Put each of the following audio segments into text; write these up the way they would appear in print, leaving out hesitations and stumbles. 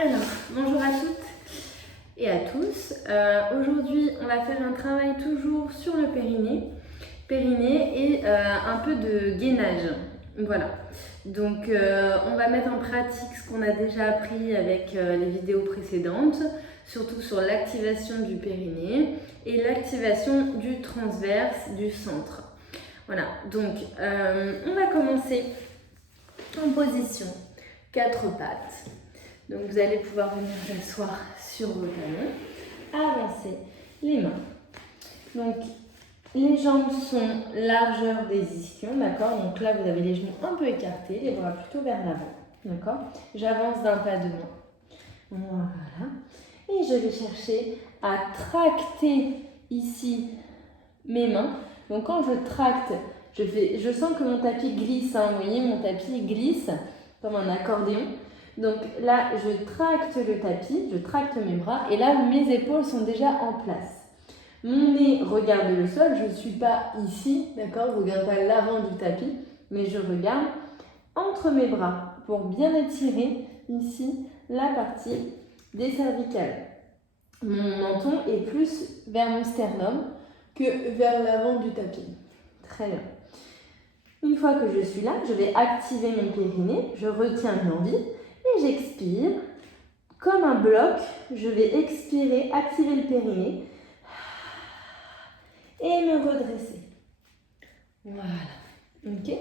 Alors, bonjour à toutes et à tous. Aujourd'hui, on va faire un travail toujours sur le périnée et un peu de gainage. Voilà. Donc, on va mettre en pratique ce qu'on a déjà appris avec les vidéos précédentes, surtout sur l'activation du périnée et l'activation du transverse du centre. Voilà. Donc, on va commencer en position 4 pattes. Donc vous allez pouvoir venir vous asseoir sur vos talons, avancer les mains. Donc les jambes sont largeur des ischions, d'accord? Donc là vous avez les genoux un peu écartés, les bras plutôt vers l'avant, d'accord? J'avance d'un pas de main. Voilà. Et je vais chercher à tracter ici mes mains. Donc quand je tracte, je sens que mon tapis glisse, hein, vous voyez, mon tapis glisse comme un accordéon. Donc là, je tracte le tapis, je tracte mes bras et là, mes épaules sont déjà en place. Mon nez regarde le sol, je ne suis pas ici, d'accord? Je ne regarde pas l'avant du tapis, mais je regarde entre mes bras pour bien étirer ici la partie des cervicales. Mon menton est plus vers mon sternum que vers l'avant du tapis. Très bien. Une fois que je suis là, je vais activer mon périnée, je retiens l'envie et j'expire. Comme un bloc, je vais expirer, activer le périnée et me redresser. Voilà. Ok.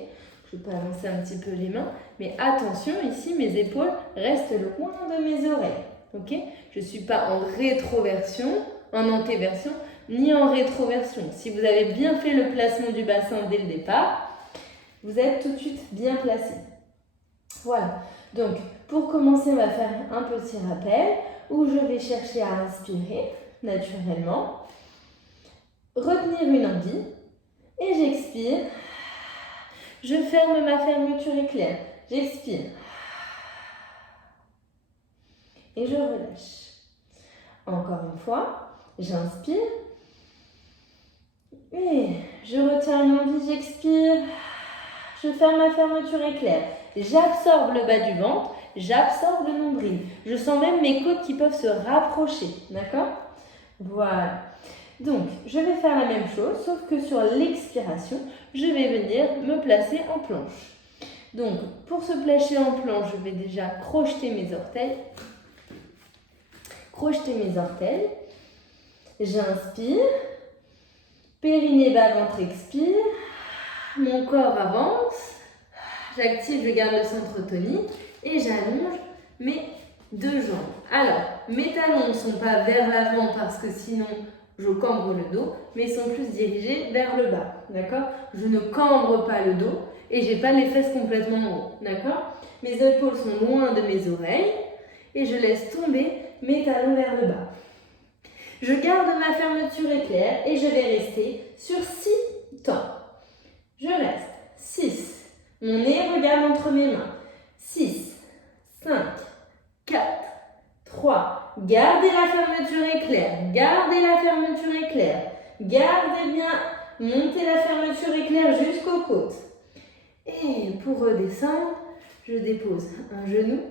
Je peux avancer un petit peu les mains, mais attention, ici, mes épaules restent loin de mes oreilles. Ok. Je ne suis pas en rétroversion, en antéversion, ni en rétroversion. Si vous avez bien fait le placement du bassin dès le départ, vous êtes tout de suite bien placé. Voilà. Donc, pour commencer, on va faire un petit rappel où je vais chercher à inspirer naturellement, retenir une envie et j'expire. Je ferme ma fermeture éclair. J'expire. Et je relâche. Encore une fois, j'inspire. Et je retiens une envie, j'expire. Je ferme ma fermeture éclair. J'absorbe le bas du ventre, j'absorbe le nombril. Je sens même mes côtes qui peuvent se rapprocher. D'accord? Voilà. Donc, je vais faire la même chose, sauf que sur l'expiration, je vais venir me placer en planche. Donc, pour se placer en planche, je vais déjà crocheter mes orteils. Crocheter mes orteils. J'inspire. Périnée, bas, ventre, expire. Mon corps avance. J'active, je garde le centre tonique et j'allonge mes deux jambes. Alors, mes talons ne sont pas vers l'avant parce que sinon je cambre le dos, mais ils sont plus dirigés vers le bas. D'accord? Je ne cambre pas le dos et je n'ai pas les fesses complètement en haut. D'accord? Mes épaules sont loin de mes oreilles et je laisse tomber mes talons vers le bas. Je garde ma fermeture éclair et je vais rester sur 6 temps. Je reste 6. Mon nez regarde entre mes mains. 6, 5, 4, 3. Gardez la fermeture éclair. Gardez la fermeture éclair. Gardez bien. Montez la fermeture éclair jusqu'aux côtes. Et pour redescendre, je dépose un genou,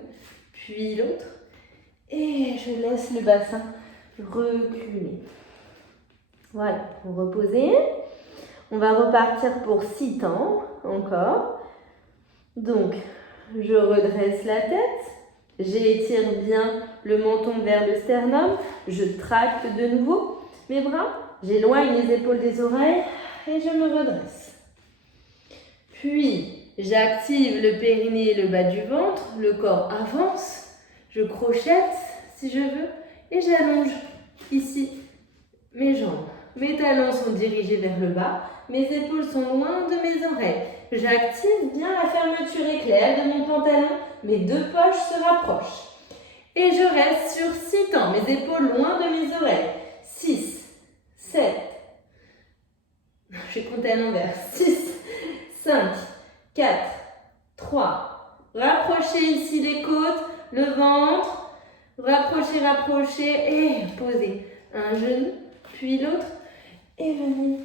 puis l'autre. Et je laisse le bassin reculer. Voilà, pour reposer. On va repartir pour 6 temps encore. Donc, je redresse la tête, j'étire bien le menton vers le sternum, je tracte de nouveau mes bras, j'éloigne les épaules des oreilles et je me redresse. Puis, j'active le périnée et le bas du ventre, le corps avance, je crochette si je veux et j'allonge ici mes jambes. Mes talons sont dirigés vers le bas, mes épaules sont loin de mes oreilles. J'active bien la fermeture éclair de mon pantalon, mes deux poches se rapprochent. Et je reste sur 6 temps, mes épaules loin de mes oreilles. 6, 7, je vais compter à l'envers. 6, 5, 4, 3. Rapprochez ici les côtes, le ventre. Rapprochez, rapprochez et posez un genou, puis l'autre. Et venez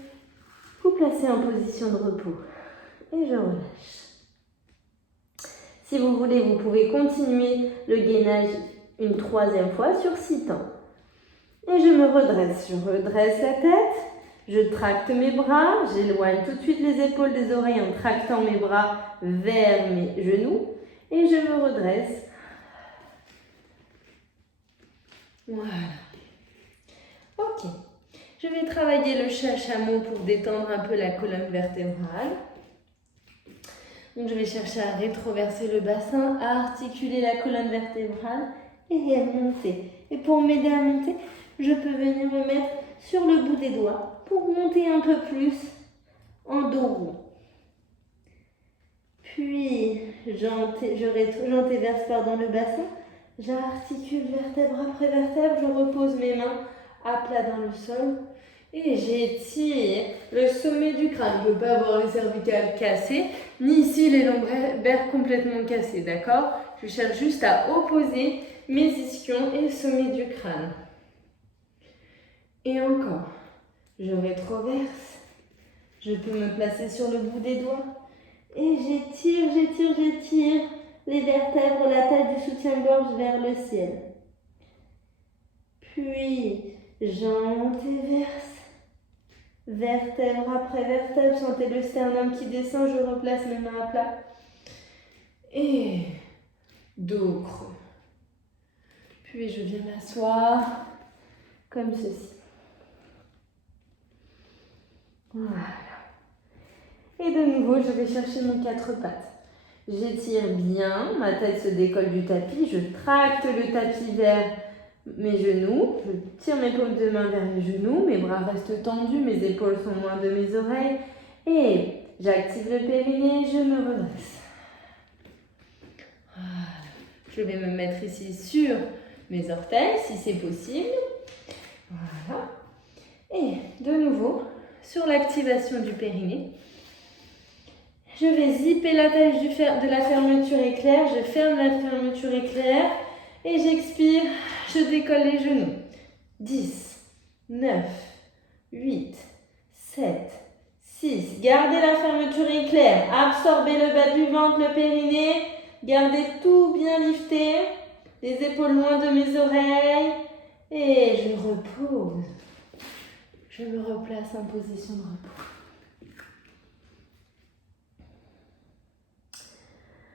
vous placer en position de repos. Et je relâche. Si vous voulez, vous pouvez continuer le gainage Une troisième fois sur 6 temps. Et je me redresse. Je redresse la tête. Je tracte mes bras. J'éloigne tout de suite les épaules des oreilles en tractant mes bras vers mes genoux. Et je me redresse. Voilà. Ok. Je vais travailler le chameau pour détendre un peu la colonne vertébrale. Donc je vais chercher à rétroverser le bassin, à articuler la colonne vertébrale et à monter. Et pour m'aider à monter, je peux venir me mettre sur le bout des doigts pour monter un peu plus en dos rond. Puis j'antéverse le bassin, j'articule vertèbre après vertèbre, je repose mes mains à plat dans le sol et j'étire le sommet du crâne. Je ne veux pas avoir les cervicales cassées, ni ici les lombaires complètement cassés, d'accord? Je cherche juste à opposer mes ischions et le sommet du crâne. Et encore, je rétroverse, je peux me placer sur le bout des doigts et j'étire les vertèbres, la tête du soutien-gorge vers le ciel. Puis, j'antéverse, vertèbre après vertèbre, sentez le sternum qui descend, je replace mes mains à plat. Et dos creux. Puis je viens m'asseoir comme ceci. Voilà. Et de nouveau, je vais chercher mes 4 pattes. J'étire bien, ma tête se décolle du tapis, je tracte le tapis vers mes genoux, je tire mes paumes de main vers mes genoux, mes bras restent tendus, mes épaules sont loin de mes oreilles et j'active le périnée, je me redresse. Voilà. Je vais me mettre ici sur mes orteils si c'est possible. Voilà. Et de nouveau, sur l'activation du périnée, je vais zipper l'attache de la fermeture éclair, je ferme la fermeture éclair et j'expire, je décolle les genoux. 10, 9, 8, 7, 6. Gardez la fermeture éclair, absorbez le bas du ventre, le périnée, gardez tout bien lifté, les épaules loin de mes oreilles et je repose. Je me replace en position de repos.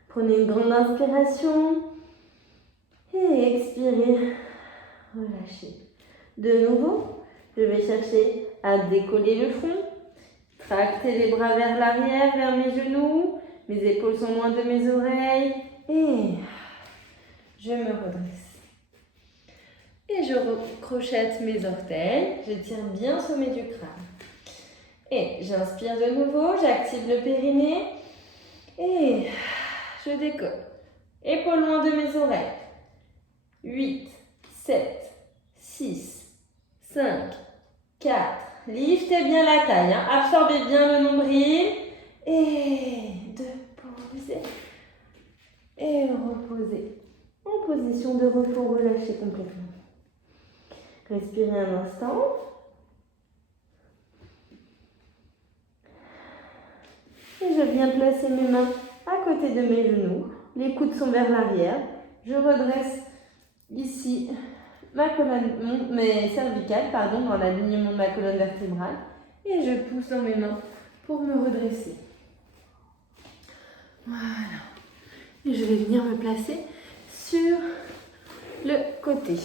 Prenez une grande inspiration et expirez, relâchez. De nouveau, je vais chercher à décoller le front, tracter les bras vers l'arrière, vers mes genoux, mes épaules sont loin de mes oreilles et je me redresse. Et je recrochette mes orteils, je tire bien au sommet du crâne. Et j'inspire de nouveau, j'active le périnée et je décolle. Épaules loin de mes oreilles. 8, 7, 6, 5, 4. Liftez bien la taille. Absorbez bien le nombril. Et poser. Et reposer. En position de repos, relâchez complètement. Respirez un instant. Et je viens placer mes mains à côté de mes genoux. Les coudes sont vers l'arrière. Je redresse ici mes cervicales, dans l'alignement de ma colonne vertébrale. Et je pousse dans mes mains pour me redresser. Voilà. Et je vais venir me placer sur le côté.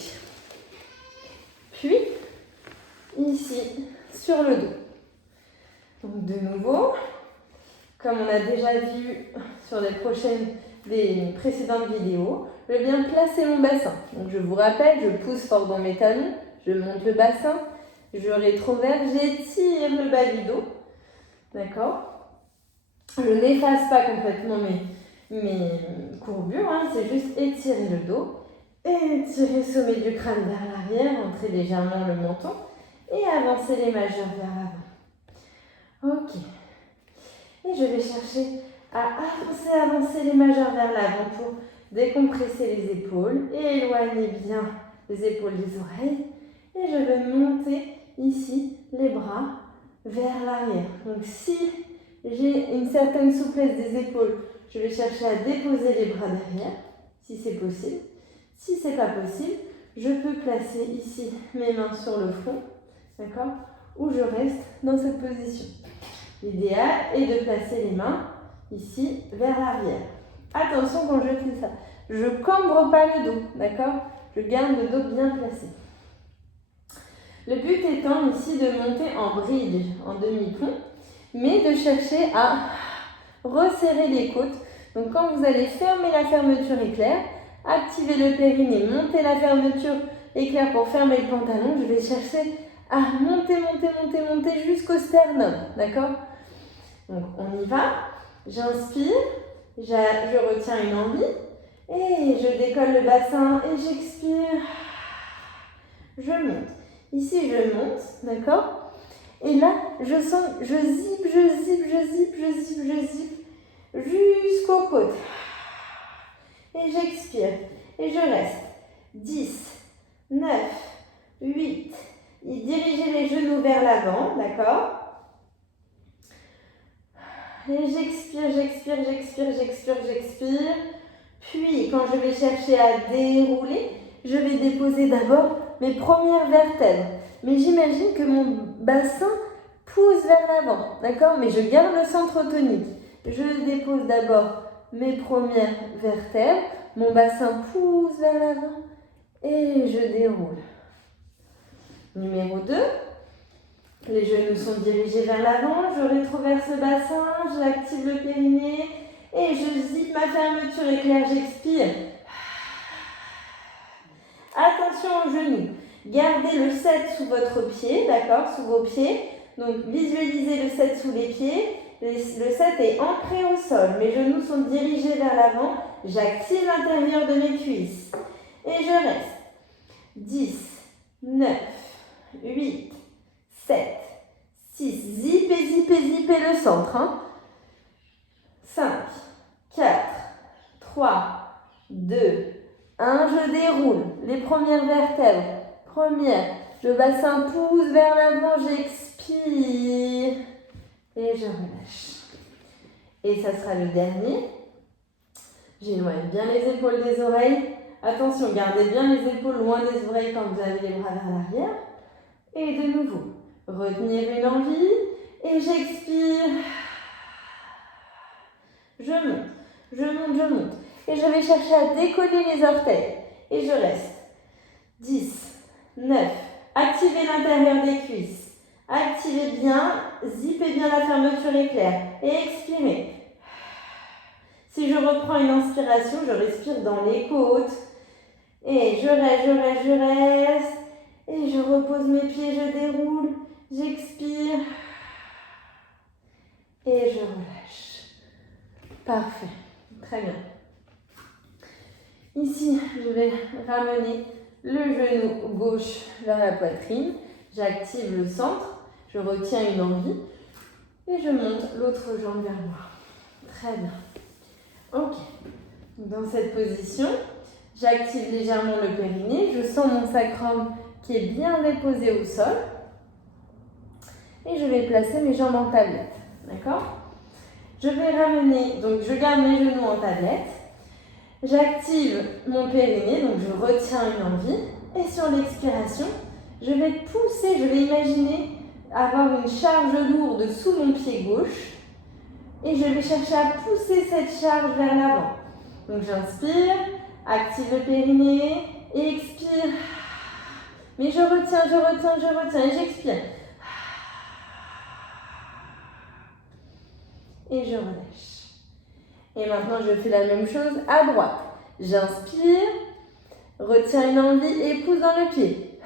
Puis, ici, sur le dos. Donc, de nouveau, comme on a déjà vu sur les précédentes vidéos, je viens placer mon bassin. Donc, je vous rappelle, je pousse fort dans mes talons, je monte le bassin, je rétroverse, j'étire le bas du dos. D'accord? Je n'efface pas complètement mes courbures, c'est juste étirer le dos. Étirer le sommet du crâne vers l'arrière, entrer légèrement le menton et avancer les majeurs vers l'avant. Ok. Et je vais chercher à avancer les majeurs vers l'avant pour décompresser les épaules et éloigner bien les épaules des oreilles. Et je vais monter ici les bras vers l'arrière. Donc si j'ai une certaine souplesse des épaules, je vais chercher à déposer les bras derrière, si c'est possible. Si ce n'est pas possible, je peux placer ici mes mains sur le front, d'accord, ou je reste dans cette position. L'idéal est de placer les mains ici vers l'arrière. Attention quand je fais ça, je ne cambre pas le dos, d'accord? Je garde le dos bien placé. Le but étant ici de monter en bridge, en demi-pont, mais de chercher à resserrer les côtes. Donc quand vous allez fermer la fermeture éclair, activer le périnée, monter la fermeture éclair pour fermer le pantalon, je vais chercher à monter, monter, monter, monter jusqu'au sternum, d'accord? Donc on y va, j'inspire, je retiens une envie et je décolle le bassin et j'expire, je monte. Ici je monte, d'accord? Et là je sens, je zippe, je zippe, je zippe, je zippe, je zippe jusqu'aux côtes. Et j'expire et je reste. 10, 9, 8. Et dirigez les genoux vers l'avant, d'accord? Et j'expire, j'expire, j'expire, j'expire, j'expire. Puis, quand je vais chercher à dérouler, je vais déposer d'abord mes premières vertèbres. Mais j'imagine que mon bassin pousse vers l'avant, d'accord? Mais je garde le centre tonique. Je dépose d'abord mes premières vertèbres. Mon bassin pousse vers l'avant et je déroule. Numéro 2. Les genoux sont dirigés vers l'avant, je rétroverse le bassin, j'active le périnée et je zippe ma fermeture éclair, j'expire. Attention aux genoux, gardez le 7 sous votre pied, d'accord, sous vos pieds. Donc visualisez le 7 sous les pieds, le 7 est ancré au sol, mes genoux sont dirigés vers l'avant, j'active l'intérieur de mes cuisses et je reste. 10, 9, 8, 7, 6, zippez, zippez, zippez le centre. 5, 4, 3, 2, 1. Je déroule les premières vertèbres. Première, le bassin pousse vers l'avant, j'expire et je relâche. Et ça sera le dernier. J'éloigne bien les épaules des oreilles. Attention, gardez bien les épaules loin des oreilles quand vous avez les bras vers l'arrière. Et de nouveau, retenir une envie et j'expire. Je monte, je monte, je monte. Et je vais chercher à décoller les orteils. Et je reste. 10, 9. Activez l'intérieur des cuisses. Activez bien, zippez bien la fermeture éclair. Et expirez. Si je reprends une inspiration, je respire dans les côtes. Et je reste, je reste, je reste. Et je repose mes pieds, je déroule, j'expire et je relâche. Parfait, très bien. Ici, je vais ramener le genou gauche vers la poitrine. J'active le centre, je retiens une envie et je monte l'autre jambe vers moi. Très bien. Ok, dans cette position, j'active légèrement le périnée, je sens mon sacrum qui est bien déposé au sol. Et je vais placer mes jambes en tablette. D'accord? Je vais ramener, donc je garde mes genoux en tablette. J'active mon périnée, donc je retiens une envie. Et sur l'expiration, je vais pousser, je vais imaginer avoir une charge lourde sous mon pied gauche. Et je vais chercher à pousser cette charge vers l'avant. Donc j'inspire, active le périnée et expire. Mais je retiens, je retiens, je retiens et j'expire. Et je relâche. Et maintenant, je fais la même chose à droite. J'inspire, retiens une envie et pousse dans le pied.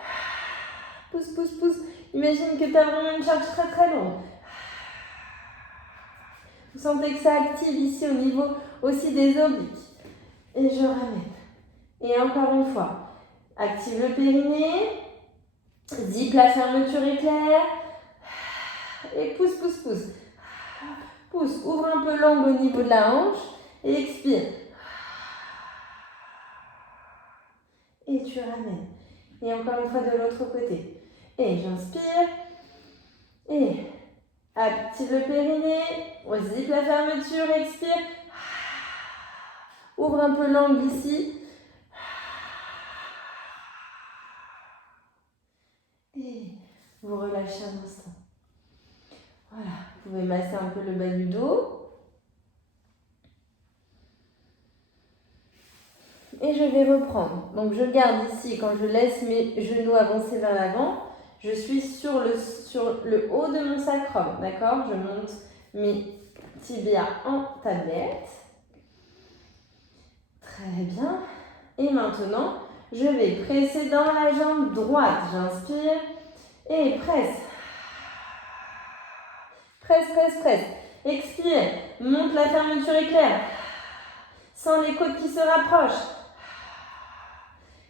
Pousse, pousse, pousse. Imagine que tu as vraiment une charge très très longue. Vous sentez que ça active ici au niveau aussi des obliques. Et je ramène. Et encore une fois, active le périnée. Zip la fermeture éclair. Et pousse, pousse, pousse. Pousse, ouvre un peu l'angle au niveau de la hanche. Et expire. Et tu ramènes. Et encore une fois de l'autre côté. Et j'inspire. Et active le périnée. Zip la fermeture, expire. Ouvre un peu l'angle ici. Vous relâchez un instant. Voilà, vous pouvez masser un peu le bas du dos. Et je vais reprendre. Donc je garde ici, quand je laisse mes genoux avancer vers l'avant, je suis sur le haut de mon sacrum, d'accord? Je monte mes tibias en tablette. Très bien. Et maintenant, je vais presser dans la jambe droite. J'inspire et presse. Presse, presse, presse. Expire. Monte la fermeture éclair. Sens les côtes qui se rapprochent.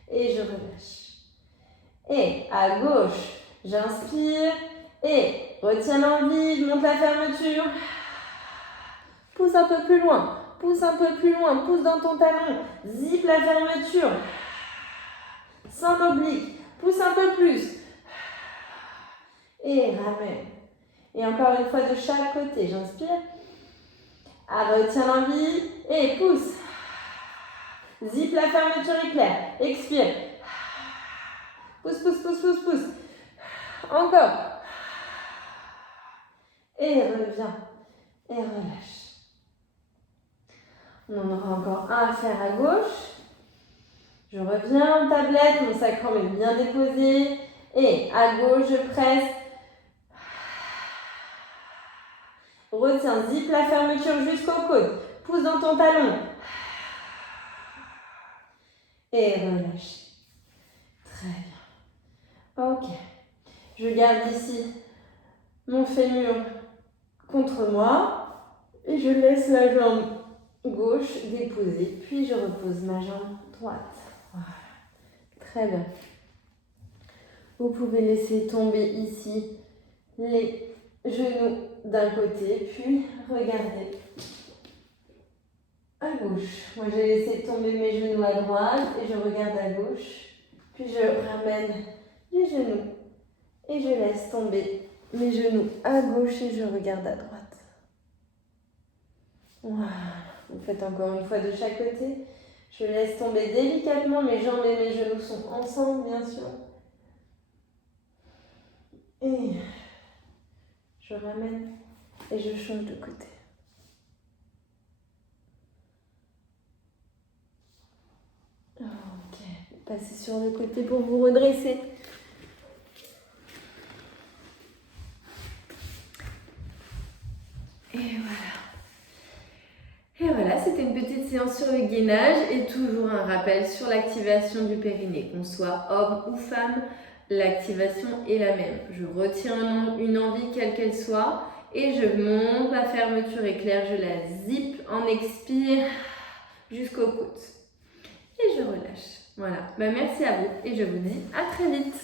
Et je relâche. Et à gauche, j'inspire et retiens l'envie, monte la fermeture. Pousse un peu plus loin, pousse un peu plus loin, pousse dans ton talon. Zip la fermeture. Sans l'oblique, pousse un peu plus. Et ramène. Et encore une fois de chaque côté, j'inspire. Retiens l'envie et pousse. Zip la fermeture éclair. Expire. Pousse, pousse, pousse, pousse, pousse. Encore. Et reviens. Et relâche. On en aura encore un à faire à gauche. Je reviens en tablette. Mon sacrum est bien déposé. Et à gauche, je presse. Retiens, zip la fermeture jusqu'au coude. Pousse dans ton talon. Et relâche. Très bien. Ok. Je garde ici mon fémur contre moi. Et je laisse la jambe gauche déposée. Puis je repose ma jambe droite. Voilà. Très bien. Vous pouvez laisser tomber ici les genoux d'un côté. Puis regardez à gauche. Moi, j'ai laissé tomber mes genoux à droite et je regarde à gauche. Puis je ramène les genoux et je laisse tomber mes genoux à gauche et je regarde à droite. Voilà. Vous faites encore une fois de chaque côté. Je laisse tomber délicatement, mes jambes et mes genoux sont ensemble, bien sûr. Et je ramène et je change de côté. Ok, passez sur le côté pour vous redresser. Et voilà. Et voilà, c'était une petite séance sur le gainage et toujours un rappel sur l'activation du périnée. Qu'on soit homme ou femme, l'activation est la même. Je retiens une envie quelle qu'elle soit et je monte la fermeture éclair, je la zip en expire jusqu'au coude. Et je relâche. Voilà, merci à vous et je vous dis à très vite.